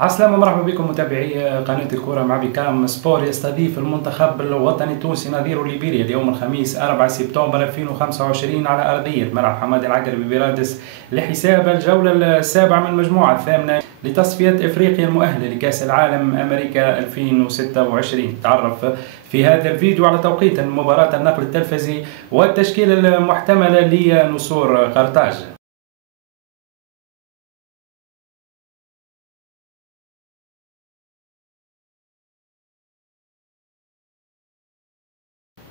عسلامة، مرحبا بكم متابعي قناة الكرة. مع بكام سبور يستضيف المنتخب الوطني التونسي نظيره ليبيريا اليوم الخميس 4 سبتمبر 2025 على أرضية ملعب حماد العقربي برادس لحساب الجولة السابعة من المجموعة الثامنة لتصفية إفريقيا المؤهلة لكأس العالم أمريكا 2026. تعرف في هذا الفيديو على توقيت المباراة، النقل التلفزي والتشكيلة المحتملة لنسور قرطاج.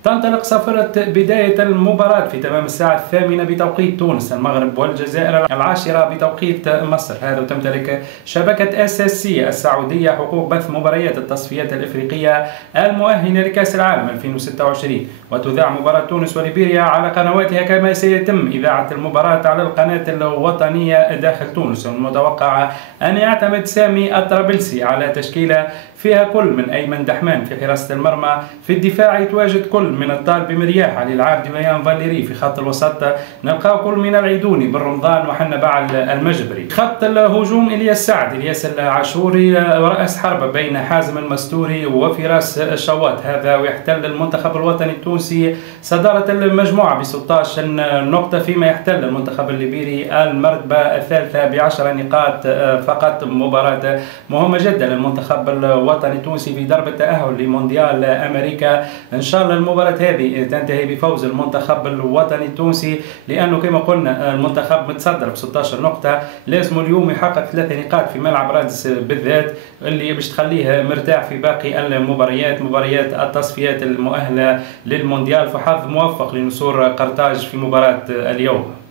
تنطلق صافرة بداية المباراة في تمام الساعة 8 بتوقيت تونس، المغرب والجزائر 10 بتوقيت مصر. هذا وتمتلك شبكة SSC السعودية حقوق بث مباريات التصفيات الإفريقية المؤهلة لكأس العالم 2026، وتذاع مباراة تونس وليبيريا على قنواتها، كما سيتم إذاعة المباراة على القناة الوطنية داخل تونس. المتوقع أن يعتمد سامي الطرابلسي على تشكيلة فيها كل من أيمن دحمان في حراسة المرمى، في الدفاع يتواجد كل من الطالب مرياح، علي العابدي ويان فاليري. في خط الوسط نلقاو كل من العيدوني بن رمضان وحنا بعل المجبري. خط الهجوم إلياس سعد، إلياس العاشوري رأس حربة بين حازم المستوري وفراس الشواط. هذا ويحتل المنتخب الوطني التونسي صدارة المجموعة ب 16 نقطة، فيما يحتل المنتخب الليبيري المرتبة الثالثة ب10 نقاط فقط. مباراة مهمة جدا للمنتخب الوطني التونسي في درب التأهل لمونديال أمريكا. إن شاء الله المباراة هذه تنتهي بفوز المنتخب الوطني التونسي، لأنه كما قلنا المنتخب متصدر ب 16 نقطة، لازم اليوم يحقق 3 نقاط في ملعب رادس بالذات، اللي باش تخليه مرتاح في باقي المباريات، مباريات التصفيات المؤهلة للمونديال. فحظ موفق لنسور قرطاج في مباراة اليوم.